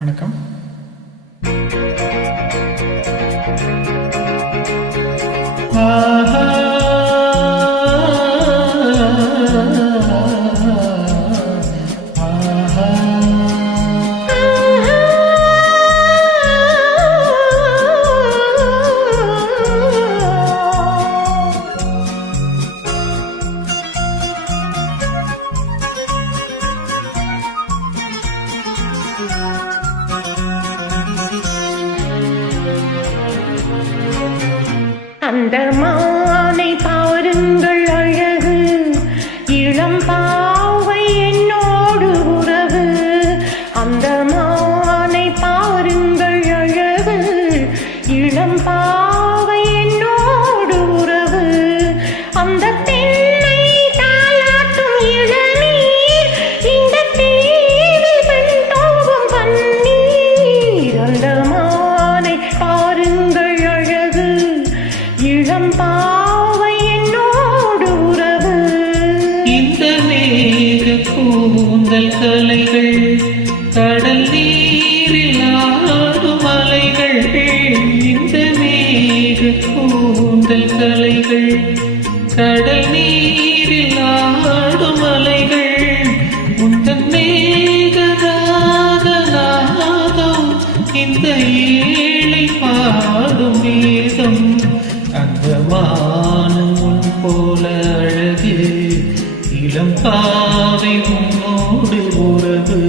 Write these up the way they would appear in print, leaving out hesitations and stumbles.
வணக்கம். அந்த மானை பாருங்கள் அழகு, இளம் பாவை என்னோடு உறவு. அந்த மானை பாருங்கள் அழகு, இளம் பாவை என்னோடு உறவு. அந்த பெண்ணை தாலாட்டும் இளநீர், இந்த தீவில் பெண் தோவும் பன்னீர். அந்த மானை பாருங்கள் அழகு, இளம் பாவை என்னோடு உறவு. இந்த மேக கூந்தல் கலைகள், கடல் நீரில் ஆடும் அலைகள். இந்த மேக கூந்தல் கலைகள், கடல் நீரில் ஆடும் அலைகள். உந்தன் மேகராக நாதம், இந்த ஏழை பாடும் வேதம். அந்த மானும் உன் போல அழகு, இளம் பாவை உன்னோடு உறவு.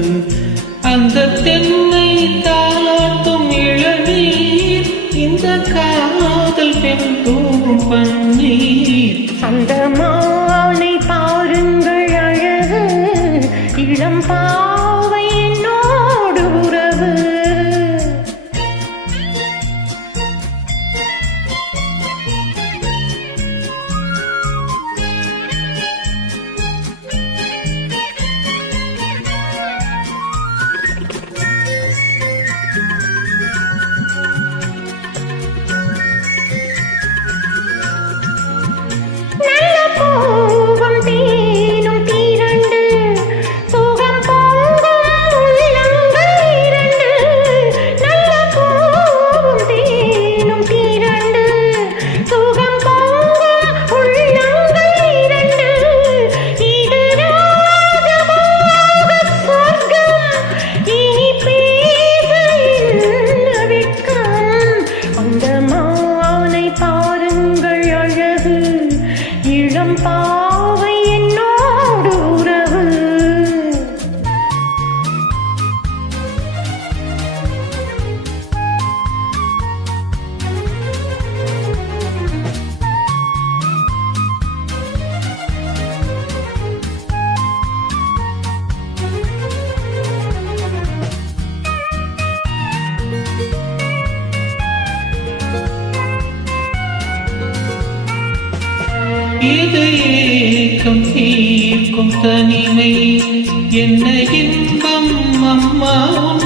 அந்த தென்னை தாளாட்டும் இளநீர், இந்த காதல் பெண் தூவும் பன்னீர். அந்த மானை பாருங்கள் அழகு, இளம் பாவை என்னோடு உறவு. நல்ல பூவும் தேனும் தீரண்டு, சுகம் பொங்கும் உள்ளங்கள் இரண்டு. நல்ல பூவும் தேனும் தீரண்டு, சுகம் பொங்கும் உள்ளங்கள் இரண்டு. இது ராஜமோக சொர்க்கம், இனி பேச என்ன வெட்கம். அந்த மானை பாருங்கள் அழகு, இளம் பாவை என்னோடு உறவு. இது ஏக்கம் தீர்க்கும் தனிமை, என்ன இன்பம் அம்மா உன்